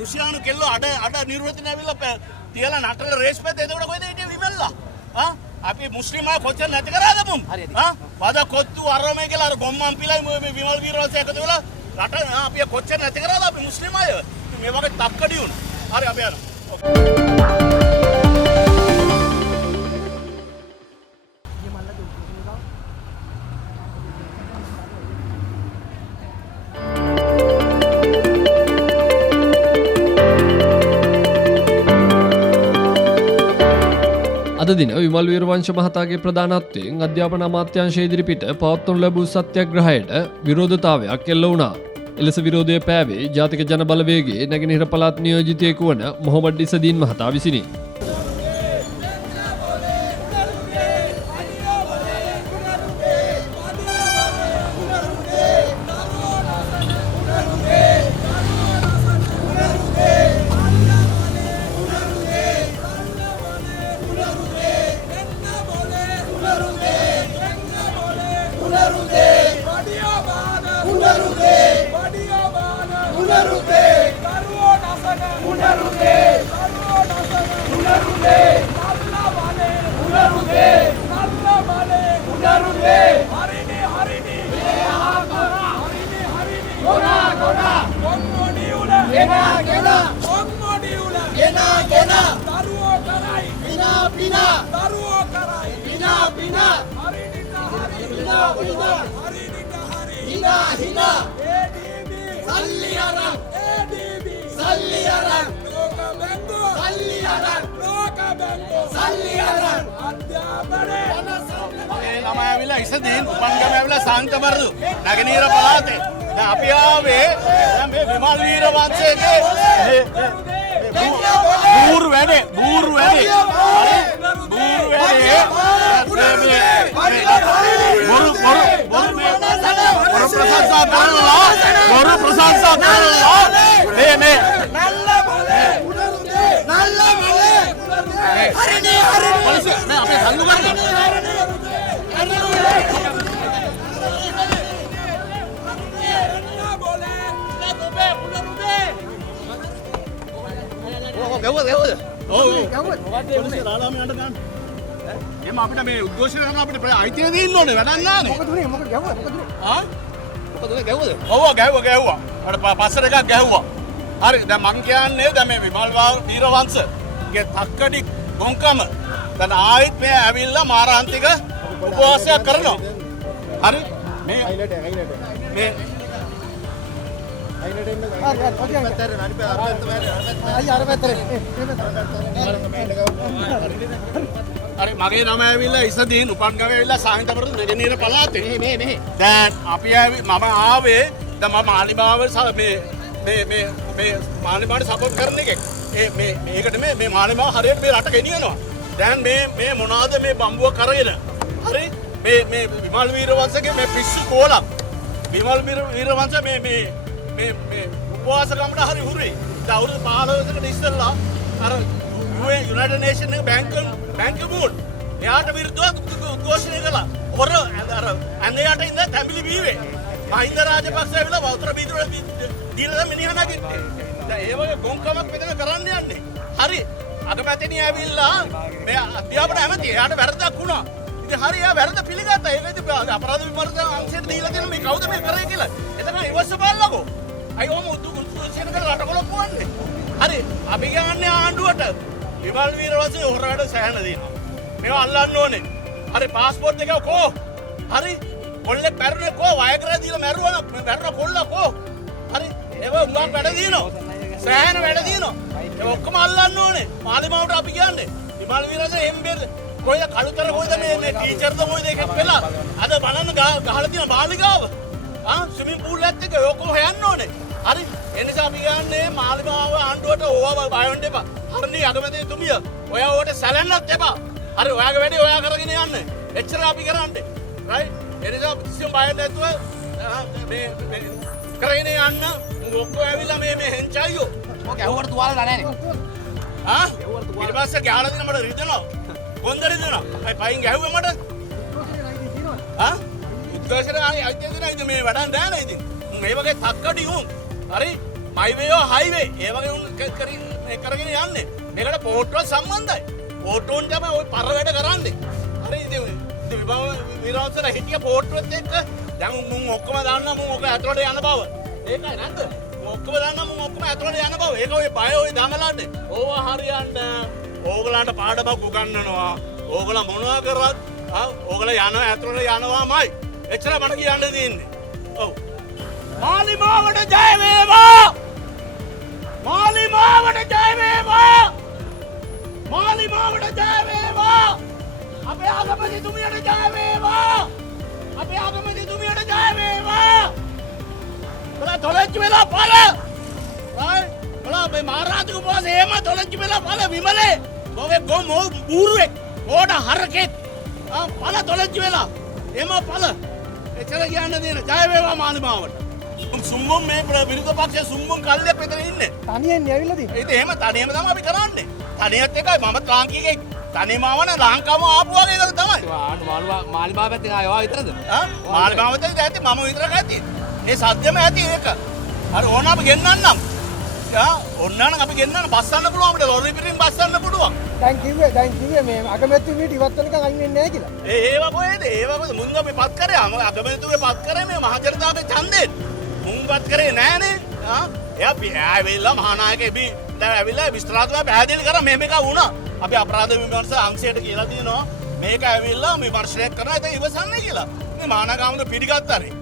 රුසියානු කෙල්ලෝ අඩ නිර්වචනය ඇවිල්ලා තියලා නටල රේස් පැත්තේ එතකොට කොහෙද හිටියේ විමල්ලා? අපි මුස්ලිම් අය කොච්චර නැති කරාද මුම්? වද කොත්තු අරමේ කියලා අර ගොම්මන් පිළයි මේ විමල් වීරවංශ එකතු වෙලා රට අපි කොච්චර නැති කරාද අපි මුස්ලිම් අය? මේ වගේ තක්කඩියුන්. හරි අපි යනවා. අද දින විමල් වීරවංශ මහතාගේ ප්‍රධානත්වයෙන් අධ්‍යාපන අමාත්‍යාංශය ඉදිරිපිට පවත්වනු ලැබූ සත්‍යග්‍රහයට විරෝධතාවයක් එල්ල වුණා. එලෙස විරෝධය පෑවේ ජාතික ජන බලවේගයේ නැගෙනහිර පළාත් නියෝජිතයෙකු වන මොහොමඩ් ඉසදීන් මහතා විසිනි. ඉසදීන් උපන්ගම ඇවිල්ලා සංකමරුදු නැගෙනහිර පළාතේ දැන් අපි ආවේ දැන් මේ විමල් වීරවංශයේ බූර් වැඩේ බූර් වැඩේ ප්‍රශංසා කරලා මේ හරිනේ අපි හඳු ගන්න අපිට මේ උද්ඝෝෂණය කරන අපිට අයිතිය දෙන්න ඕනේ වැඩක් නෑනේ. මොකද උනේ ගැහුවා මොකද උනේ ගැහුවා. අර පස්සට එකක් ගැහුවා. හරි දැන් මං කියන්නේ දැන් මේ විමල් වීරවංශගේ තක්කඩි ගොංකම දැන් ආයෙත් මේ ඇවිල්ලා මාරාන්තික උපවාසයක් කරනවා. හරි මේ මේ අरे මගේ නම ඇවිල්ලා ඉසදීන් උපන්ගම ඇවිල්ලා සාහිත්‍යපරතු නැගෙනහිර පළාතේ මේ දැන් අපි මම ආවේ දැන් මම මාලිමාව මේ මාලිමාවට සපෝට් කරන එකෙක් මේකට මේ මාලිමාව හරියට මේ රට ගෙනියනවා දැන් මේ මොනවාද මේ බම්බුව කරගෙන හරි මේ විමල් වීරවංශගේ මේ පිස්සු කෝලක් විමල් වීරවංශ මේ උපවාසකමට හරි හුරේ අවුරුදු 15කට ඉස්සෙල්ලා අර යුනයිටඩ් නේෂන් එක බැංකු මූඩ් එයාට විරුද්ධව උද්ඝෝෂණය කළා. ඔර අර අන්නේයට ඉඳන් තැඹිලි බීවේ. මහින්ද රාජපක්ෂ ඇවිල්ලා වතුර බීදුර දීලා මිනිහා නැගිට්ටේ. දැන් ඒ වගේ ගොංකමක් මෙතන කරන්න යන්නේ. හරි. අගමැතිණිය ඇවිල්ලා මේ අධ්‍යාපන ඇමති එයාට වැරද්දක් වුණා. ඉතින් හරි එයා වැරද්ද පිළිගත්තා. ඒක ඉතින් අපරාධ විමර්ශන අංශයට දීලා දෙන මේ කවුද මේ කරේ කියලා. එතන ඉවස්ස බලලකෝ. අයි ඔම උද්ඝෝෂණය කරලා රට කොලප්පුවන්නේ. හරි. අපි ගන්නේ ආණ්ඩුවට විමල් වීරවංශේ හොරාට සෑහන දෙනවා. මේවා අල්ලන්න ඕනේ. හරි පාස්පෝර්ට් එක කෝ? හරි කොල්ලේ පැරුණේ කෝ? වයග්‍රහ දීලා මැරුවා මැරුණ කොල්ලා කෝ? හරි ඒව උඹක් වැඩ දිනනවා. සෑහන වැඩ දිනනවා. ඒ ඔක්කොම අල්ලන්න ඕනේ. මාලිමාවට අපි කියන්නේ. විමල් වීරවංශේ එම්බෙල් කොයිද කළුතර කොයිද මේ ටීචර්ද කොයිද එකක් වෙලා අද බලන්න ගහලා තියෙන බාලිකාව. ස්විමින් පූල් එකත් එක ඔක්කොම හොයන්න ඕනේ. හරි එනිසා අපි කියන්නේ මාලිමාව ආණ්ඩුවට ඕවා බයවෙන්න එපා. හරිනේ අගමැතිතුමිය ඔයා ඕකට සැලෙන්නත් එපා. හරි ඔයාගේ වැඩේ ඔයා කරගෙන යන්න. එච්චර අපි කරන්නේ. රයිට් එනිසා කිසිම බයක් නැතුව මේ කරගෙන යන්න. ඔක්කොම ඇවිල්ලා මේ හෙන්චයියෝ. ඔක ඇහුවට තුවාල නැහැනේ. ඊට පස්සේ ගහලා දෙන මට රිදෙනවා. කොන්ද රිදෙනවා. අයි පයින් ගැහුවේ මට. උද්ඝෝෂණේ අයිතිය දෙනා ඉතින් මේ වැඩක් නැහැ නේ ඉතින්. මේ වගේ තක්කඩි උන්. හරි මයිවේෝ හයිවේ ඒ වගේ උන් කරගෙන යන්නේ. මේකට පොට්ටුව සම්බන්ධයි. පොට්ටුවන් තමයි ওই පර වැඩ කරන්නේ. හරි ඉතින් විභව විරෝධසලා හිටිය පොට්ටුවත් එක්ක දැන් මුන් ඔක්කොම දන්නවා මුන් ඔක ඇතුළට යන බව. ඒකයි නේද? ඔක්කොම දන්නවා මුන් ඔක්කොම ඇතුළට යන බව. ඒක ඔය බය ඔය දඟලන්නේ. ඕවා හරියන්නේ ඕගලන්ට පාඩමක් උගන්වනවා. ඕගලා මොනවා කරවත් ඕගලා යනවා ඇතුළට යනවාමයි. එච්චර මට කියන්න තියෙන්නේ. ඔව්. මාලිමාවට ජය වේවා! මාලිමාවට ජය වේවා! මාලිමාවට ජය වේවා! අපේ අගමැතිතුමියට ජය වේවා! අපේ අගමැතිතුමියට ජය වේවා! බලා තොලච්ච වෙලා පළ! හයි බලා මේ මහරජු උපවාස එහෙම තොලච්ච වෙලා පළ විමලේ! ඔගේ ගොම් බූරුවෙක් ඕඩ හරකෙක් පළ තොලච්ච වෙලා එහෙම පළ! එච්චර කියන්න දෙන ජය වේවා මාලිමාවට! සුම්බුම් මේ විරුද්ධ පක්ෂයේ සුම්බුම් කල්ලියක් මෙතන ඉන්නේ. තනියෙන් ඇවිල්ලා තියෙන්නේ. ඒත් එහෙම තනියම තමයි අපි කරන්නේ. තනියත් එකයි මම ලාංකිකයෙක්. තනියම ආවන ලංකාවම ආපු වගේ එක තමයි. මාලිමාව පැත්තෙන් ආවා විතරද? මාලිමාව පැත්තෙන් ඇති මම විතරක් ඇති. ඒ සද්දෙම ඇති ඒක. හරි ඕන අපි ගෙන්නන්නම්. ඕනනම් අපි ගෙන්නන්න බස්සන්න පුළුවන් අපිට ලොරි පිටින් බස්සන්න පුළුවන්. දැන් කිව්වේ මේ අගමැතිතුමියට ඉවත් වෙනකන් අයින් වෙන්නේ නැහැ කියලා. ඒව කොහෙද? ඒව කොහෙද? මුන් අපි පත් කරේ අගමැතිතුමේ පත් කරේ මේ මහජනතාවගේ ඡන්දෙන්. මුංගත් කරේ නෑනේ. එයා ඇවිල්ලා මහානායක එබි දැන් ඇවිල්ලා විස්තරාත්මකව පැහැදිලි කරා මෙහෙම එකක් වුණා. අපි අපරාධ විමර්ශන අංශයට කියලා තියෙනවා මේක ඇවිල්ලා මේ වර්ෂයක් කරනවා ඒක ඉවසන්නේ කියලා. මේ මහානාගාමද පිළිගත්තානේ.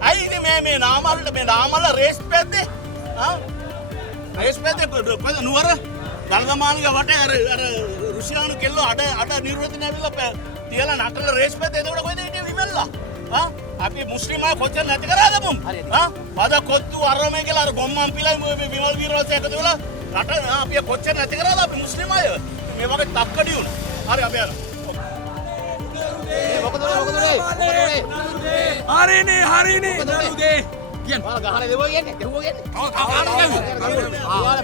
අයි ඉතින් මේ නාමවල රේස් පැත්තේ රේස් පැත්තේ කොහෙද නුවර ගල්ගමානික වටේ අර රුසියානු කෙල්ලෝ අඩ නිර්වචන ඇවිල්ලා තියලා නටල රේස් පැත්තේ එතකොට කොහෙද හිටියේ විමල්ලා? අපි මුස්ලිම් අය කොච්චර නැති කරාද මුම්? පද කොත්තු අරමේ කියලා අර ගොම්මන් පිළයි මේ විමල් වීරවංශය එකතු වෙලා රට අපි කොච්චර නැති කරාද අපි මුස්ලිම් අය? මේ වගේ තක්කඩියුන්. හරි අපි යනවා. මොකද හරිනේ. කියන්න. ඔයාලා ගහලා දෙවෝ කියන්නේ.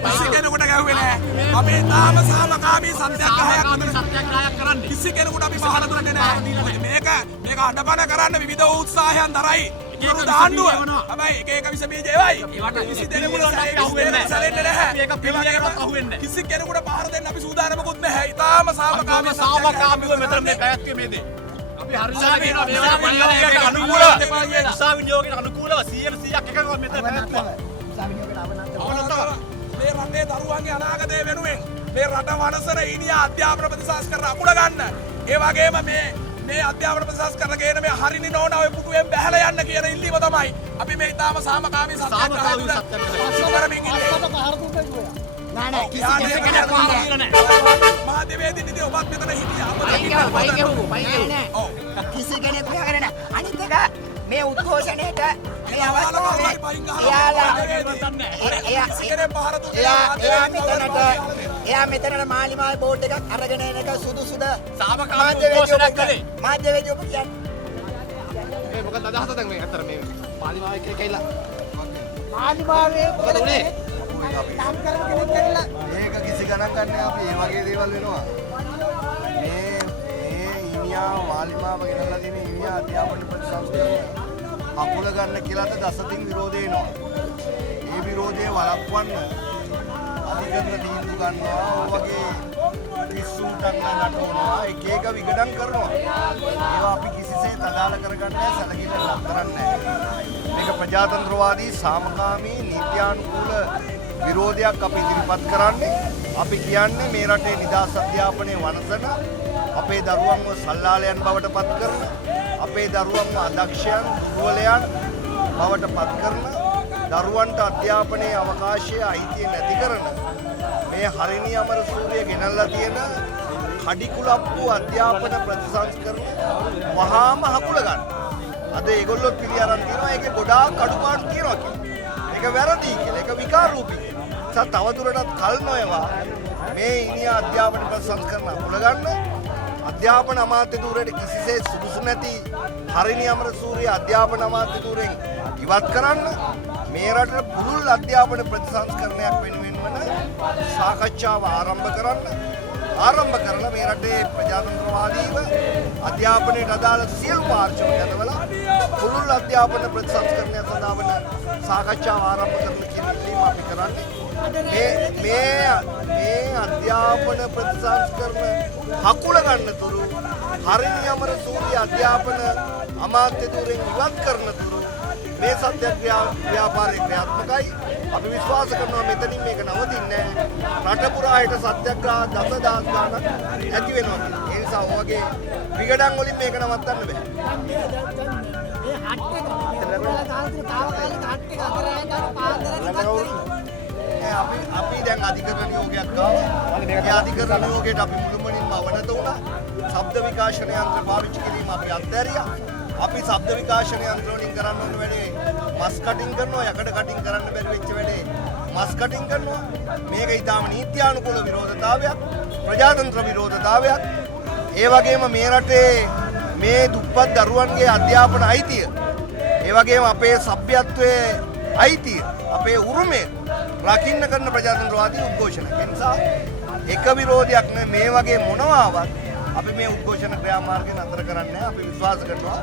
කිසි කෙනෙකුට ගැහුවේ නැහැ. අපි තාම සාමකාමී සත්‍යග්‍රහයක් කරන්නේ. කිසි කෙනෙකුට අපි පහර දුන්නේ නැහැ. මේක අඩපණ කරන්න විවිධ උත්සාහයන් දරයි. ඒක දාන්නුව. හැබැයි එක විස බීජේවයි. කිසි කෙනෙකුට අහුවෙන්නේ නැහැ. මේක පිළියෙකට අහුවෙන්නේ. කිසි කෙනෙකුට පහර දෙන්න අපි සූදානමකුත් නැහැ. ඊටාම සාමකාමීව මෙතන මේ පැයක්කේ මේ දේ. අපි හරියලා කියනවා මේවා පරිණාමයට අනුකූලව උත්සාහ විනියෝගයට අනුකූලව 100%ක් එකකවත් මෙතන පැවැත්වුවා. මේ රටේ දරුවන්ගේ අනාගතය වෙනුවෙන් මේ රට වනසන ඊනියා අධ්‍යාපන ප්‍රතිසංස්කරණ අකුඩ ගන්න. ඒ වගේම මේ අධ්‍යාපන ප්‍රතිසංස්කරණ ගේන මේ හරිනි නෝන ඔය පුටුවෙන් බැහැලා යන්න කියන ඉල්ලීම තමයි අපි මේ ඊටාම සාමකාමී සත්‍යග්‍රහය කරමින් ඉන්නේ. නෑ කිසි කෙනෙක් මාධ්‍යවේදී නිදි ඔබත් මෙතන හිටියා. කිසි කෙනෙක් හොයාගෙන නැහැ. අනිත් එක මේ උද්ඝෝෂණයට මේ අවස්ථාවේ එයා මෙතනට මාලිමාවේ බෝඩ් එකක් අරගෙන එන එක සුදුසුද මාධ්‍යවේදී ඔබ කියන්නේ මොකද අදහස දැන් මේ අතර මේ මාලිමාවේ කියලා මාලිමාවේ මොකද උනේ ඒක කිසි ගණන් ගන්න අපි මේ වගේ දේවල් වෙනවා. මේ ඊනියා මාලිමාව ගෙනල්ලා තියෙන ඊනියා අධ්‍යාපන ප්‍රතිසංස්කරණය අකුල ගන්න කියලාද දසතින් විරෝධය එනවා. ඒ විරෝධය වළක්වන්න අධිකරණ තීන්දුව ගන්නවා. වගේ පිස්සුන්ටක් නටනවා. එක විගඩම් කරනවා. ඒවා අපි කිසිසේත් අදාළ කරගන්නේ නැහැ. සැලකිල්ල ලක් කරන්නේ නැහැ. මේක ප්‍රජාතන්ත්‍රවාදී සාමකාමී නීත්‍යානුකූල විරෝධයක් අපි ඉදිරිපත් කරන්නේ. අපි කියන්නේ මේ රටේ නිදහස් අධ්‍යාපනයේ වනසන අපේ දරුවන්ව සල්ලාලයන් බවට පත් කරන අපේ දරුවන්ව අදක්ෂයන් දුර්වලයන් බවට පත් කරන දරුවන්ට අධ්‍යාපනයේ අවකාශය අයිතිය නැති කරන මේ හරිනි අමරසූරිය ගෙනල්ලා තියෙන කඩිකුලප්පු අධ්‍යාපන ප්‍රතිසංස්කරණය වහාම හකුල ගන්න. අද ඒගොල්ලොත් පිළි අරන් තියෙනවා ඒකේ ගොඩාක් අඩුපාඩු තියෙනවා කියලා. ඒක වැරදි කියලා. ඒක විකාරූපී. තවදුරටත් කල් නොයවා මේ ඊනියා අධ්‍යාපන ප්‍රතිසංස්කරණ අකුල ගන්න අධ්‍යාපන අමාත්‍ය ධූරයට කිසිසේත් සුදුසු නැති හරිනි අමරසූරිය අධ්‍යාපන අමාත්‍ය ධූරයෙන් ඉවත් කරන්න මේ රටට පුළුල් අධ්‍යාපන ප්‍රතිසංස්කරණයක් වෙනුවෙන් වන සාකච්ඡාව ආරම්භ කරන්න ආරම්භ කරලා මේ රටේ ප්‍රජාතන්ත්‍රවාදීව අධ්‍යාපනයට අදාළ සියලු පාර්ශ්ව ගැනවලා පුළුල් අධ්‍යාපන ප්‍රතිසංස්කරණය සඳහා වන සාකච්ඡාව ආරම්භ කරන කිරීම අපි කරන්නේ මේ අධ්‍යාපන ප්‍රතිසංස්කරණ හකුල ගන්න තුරු හරිනියමර සූර්ය අධ්‍යාපන අමාත්‍ය ධූරයෙන් ඉවත් කරන තුරු මේ සත්‍යක්‍රියා ව්‍යාපාරයේ ක්‍රියාත්මකයි. අපි විශ්වාස කරනවා මෙතනින් මේක නවතින්නේ නැහැ. රට පුරා හිට සත්‍යග්‍රහ දසදහස් ගණන් ඇති වෙනවා. ඒ නිසා ඔයගේ විගඩම් වලින් මේක නවත්තන්න බෑ. අපි දැන් අධිකරණ නියෝගයක් ආවා. ඒ අධිකරණ නියෝගයට අපි මුළුමනින්ම අවනත වුණා. ශබ්ද විකාශන යන්ත්‍ර පාවිච්චි කිරීම අපි අත්හැරියා. අපි ශබ්ද විකාශන යන්ත්‍ර වලින් කරන්න ඕන වැඩේ මස් කටින් කරනවා, යකඩ කටින් කරන්න බැරි වෙච්ච වැඩේ මස් කටින් කරනවා. මේක ඊටාම නීත්‍යානුකූල විරෝධතාවයක්, ප්‍රජාතන්ත්‍ර විරෝධතාවයක්. ඒ වගේම මේ රටේ මේ දුප්පත් දරුවන්ගේ අධ්‍යාපන අයිතිය, ඒ වගේම අපේ සભ્યත්වයේ අයිතිය, අපේ උරුමය රකින්න කරන ප්‍රජාතන්ත්‍රවාදී උද්ඝෝෂණ. ඒ නිසා එක විරෝධයක් නෙමෙයි, මේ වගේ මොනවාවත් අපි මේ උද්ඝෝෂණ ක්‍රියාමාර්ගයෙන් අතර කරන්නේ නැහැ. අපි විශ්වාස කරනවා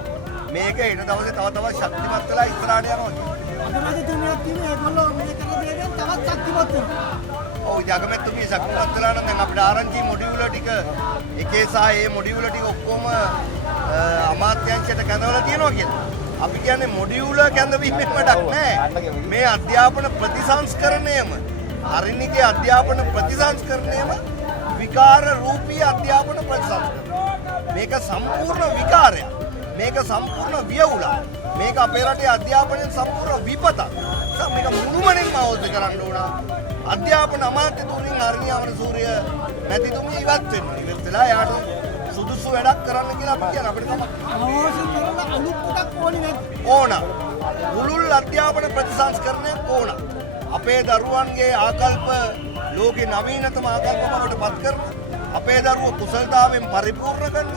මේක ඊට දවසේ තව තවත් ශක්තිමත් වෙලා ඉස්සරහට යනවා කියලා. අගමැතිතුමියක් කිව්වේ ඒගොල්ලෝ මේ කරන දේෙන් තවත් ශක්තිමත් වෙනවා. ඔව් ජගමැතිතුමිය ශක්තිමත් වෙලා නම් දැන් අපිට ආරංචි මොඩියුල ටික එකේ සහ ඒ මොඩියුල ටික ඔක්කොම අමාත්‍යාංශයට කැඳවලා තියෙනවා කියලා. අපි කියන්නේ මොඩියුල කැඳවීමෙන් වැඩක් නැහැ. මේ අධ්‍යාපන ප්‍රතිසංස්කරණයම අරිණිගේ අධ්‍යාපන ප්‍රතිසංස්කරණයම විකාර රූපී අධ්‍යාපන ප්‍රතිසංස්කරණය. මේක සම්පූර්ණ විකාරයක්. මේක සම්පූර්ණ වියවුලක්. මේක අපේ රටේ අධ්‍යාපනයේ සම්පූර්ණ විපතක්. මේක මුළුමනින්ම අවබෝධ කරගන්න ඕන. අධ්‍යාපන අමාත්‍ය ධූරයෙන් අරිණියවර සූර්ය මැතිතුමිය ඉවත් වෙනවා. ඉවත් වෙලා යාට සුදුසු වැඩක් කරන්න කියලා අපි කියන අපිට තමයි අවශ්‍ය කරන අලුත් එකක් ඕනේ නැද්ද? ඕන. මුළුල් අධ්‍යාපන ප්‍රතිසංස්කරණයක් ඕන. අපේ දරුවන්ගේ ආකල්ප ලෝකේ නවීනතම ආකල්ප බවට පත් කරන, අපේ දරුවෝ කුසලතාවෙන් පරිපූර්ණ කරන,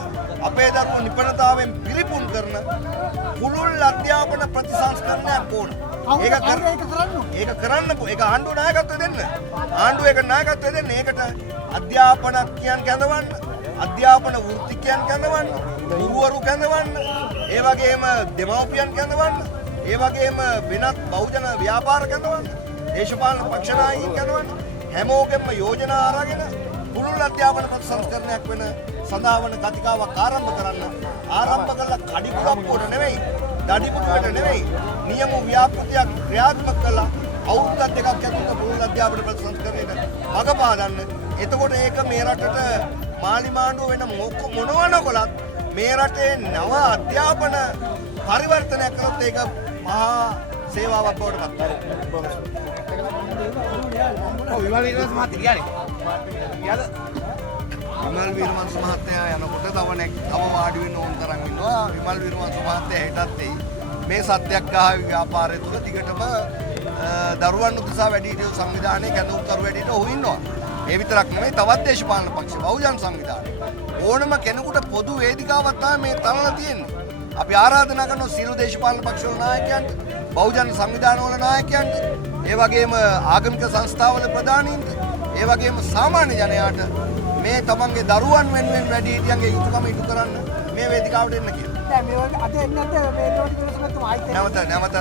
අපේ දරුවෝ නිපුණතාවෙන් පිරිපුන් කරන මුළුල් අධ්‍යාපන ප්‍රතිසංස්කරණයක් ඕන. ඒක කරන්න ඒක ආණ්ඩුව නායකත්වය දෙන්න. ආණ්ඩුව ඒක නායකත්වය දෙන්න. ඒකට අධ්‍යාපනඥයන් කැඳවන්න, අධ්‍යාපන වෘත්තිකයන් කැඳවන්න, ගුරුවරු කැඳවන්න, ඒ වගේම දෙමව්පියන් කැඳවන්න, ඒ වගේම වෙනත් බහුජන ව්‍යාපාර කැඳවන්න, දේශපාලන පක්ෂ නායකයන් කැඳවන්න, හැමෝගෙම යෝජනා අරගෙන පුළුල් අධ්‍යාපන ප්‍රතිසංස්කරණයක් වෙන සඳහා වන කතිකාවක් ආරම්භ කරන්න. ආරම්භ කළා කඩිකුලක්කොට නෙවෙයි, දඩිපුරකට නෙවෙයි, නියම ව්‍යාපෘතියක් ක්‍රියාත්මක කළා අවුරුද්දක් දෙකක් ඇතුළත පුළුල් අධ්‍යාපන ප්‍රතිසංස්කරණයට මඟ පාදන්න. එතකොට ඒක මේ රටට මාලිමාණ්ඩුව වෙන මොනවා නොකලත් මේ රටේ නව අධ්‍යාපන පරිවර්තනයක් කළොත් ඒක මහා සේවාවක් බවට පත් වෙනවා. විමල් වීරවංශ මහත්තයා යනකොට තව වාඩි වෙන්න ඕන තරම් ඉන්නවා. විමල් වීරවංශ මහත්තයා හෙටත් එයි. මේ සත්‍යග්‍රහ ව්‍යාපාරය තුළ දිගටම දරුවන් උදෙසා වැඩිහිටියෝ සංවිධානයේ කැඳවුම්කරු වැඩිහිටියෝ ඔහු ඉන්නවා. ඒ විතරක් නෙමෙයි, තවත් දේශපාලන පක්ෂ බහුජන සංවිධානය ඕනම කෙනෙකුට පොදු වේදිකාවක් තමයි මේ තනලා තියෙන්නේ. අපි ආරාධනා කරනවා සියලු දේශපාලන පක්ෂවල නායකයන්ට, බහුජන සංවිධානවල නායකයන්ට, ඒ වගේම ආගමික සංස්ථාවල ප්‍රධානීන්ට, ඒ වගේම සාමාන්‍ය ජනයාට මේ තමන්ගේ දරුවන් වෙනුවෙන් වැඩිහිටියන්ගේ යුතුකම ඉටු කරන්න මේ වේදිකාවට එන්න කියලා. දැන් මේ වගේ අද එන්නත් මේ නෝටිෆිකේෂන් එකත් ආයිත් නැවත